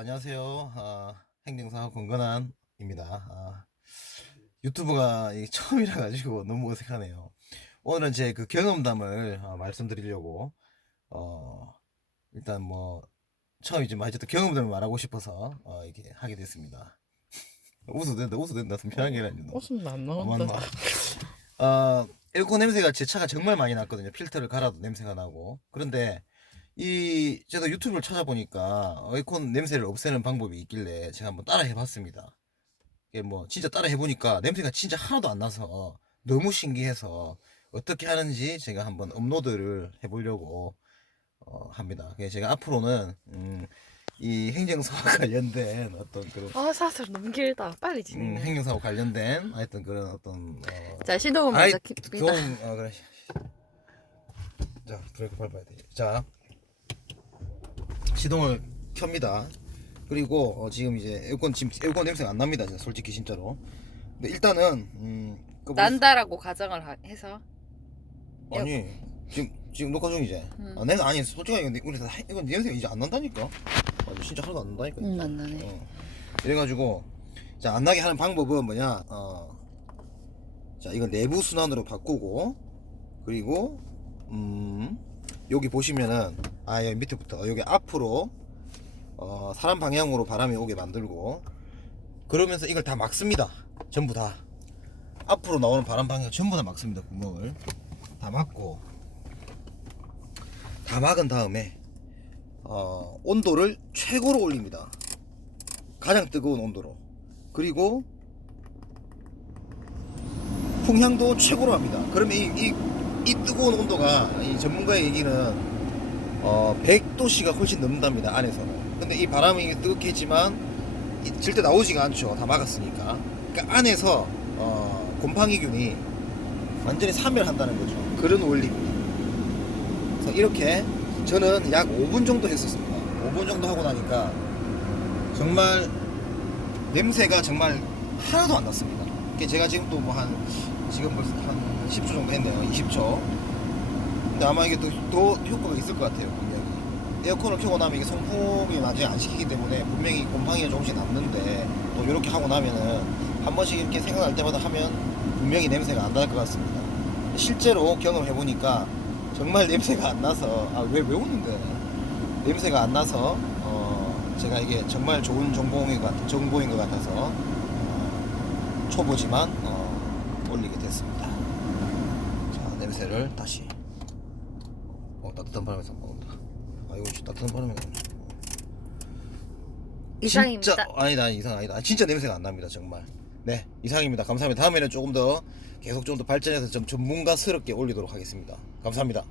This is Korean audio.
안녕하세요. 아, 행정사 권건환입니다. 아, 유튜브가 처음이라 가지고 너무 어색하네요. 오늘은 제 그 경험담을 아, 말씀드리려고 어, 일단 뭐 처음이지만 어쨌든 경험담을 말하고 싶어서 어, 이렇게 하게 됐습니다. 웃어도 된다, 웃어도 된다. 좀 편하게 해라. 너. 웃음 안 어, 나온다. 어, 에어컨 냄새가 제 차가 정말 많이 났거든요. 필터를 갈아도 냄새가 나고. 그런데 이 제가 유튜브를 찾아보니까 에어컨 냄새를 없애는 방법이 있길래 제가 한번 따라 해봤습니다. 이게 뭐 진짜 따라 해보니까 냄새가 진짜 하나도 안 나서 너무 신기해서 어떻게 하는지 제가 한번 업로드를 해보려고 어, 합니다. 제가 앞으로는 음, 이 행정사와 관련된 어떤 그런 아 사슬 너무 길다. 빨리 음, 진행해. 행정사와 관련된 하여튼 그런 어떤 어, 자 아이, 먼저 킵니다. 그건 어 그래. 자 브레이크 밟아야 돼. 자 시동을 켭니다. 그리고 어, 지금 이제 에어컨 지금 에어컨 냄새가 안 납니다. 진짜 솔직히 진짜로. 근데 일단은 음, 그 뭐- 난다라고 가정을 하- 해서 아니 지금 지금 녹화 중이지. 음. 아, 내가 아니 솔직하게 근데 우리 다 이건 냄새가 이제 안 난다니까. 아, 진짜 하나도 안 난다니까. 응 만나네. 어. 그래가지고 자 안 나게 하는 방법은 뭐냐 어. 자 이건 내부 순환으로 바꾸고 그리고 음 여기 보시면은 아 여기 밑에부터 여기 앞으로 어, 사람 방향으로 바람이 오게 만들고 그러면서 이걸 다 막습니다. 전부 다. 앞으로 나오는 바람 방향 전부 다 막습니다 구멍을. 다 막고. 다 막은 다음에 어, 온도를 최고로 올립니다. 가장 뜨거운 온도로. 그리고 풍향도 최고로 합니다. 그러면 이, 이, 이 뜨거운 온도가 이 전문가의 얘기는 어, 100도씨가 훨씬 넘는답니다 안에서는. 근데 이 바람이 이- 절대 나오지가 않죠. 다 막았으니까. 그러니까 안에서 어, 곰팡이균이 완전히 사멸한다는 거죠. 그런 원리입니다. 그래서 이렇게 저는 약 5분 정도 했었습니다. 5분 정도 하고 나니까 정말 냄새가 정말 하나도 안 났습니다. 제가 지금 또 뭐 한 지금 벌써 한 10초 정도 했네요. 20초. 근데 아마 이게 또, 더 효과가 있을 것 같아요. 분명히. 에어컨을 켜고 나면 이게 송풍이 나중에 안 시키기 때문에 분명히 곰팡이가 조금씩 남는데 또 이렇게 하고 나면은 한 번씩 이렇게 생각날 때마다 하면 분명히 냄새가 안 날 것 같습니다. 실제로 경험해 보니까 정말 냄새가 안 나서 아왜왜 웃는데 냄새가 안 나서 어, 제가 이게 정말 좋은 정보인 것, 같, 정보인 것 같아서 어, 초보지만 어, 올리게 됐습니다. 자 냄새를 다시 어, 따뜻한 바람에서 나온다. 아 이거 따뜻한 바람에 나온다. 이상입니다. 진짜 아니다 이상 아니다. 진짜 냄새가 안 납니다 정말. 네 이상입니다. 감사합니다. 다음에는 조금 더 계속 좀 더 발전해서 좀 전문가스럽게 올리도록 하겠습니다. 감사합니다.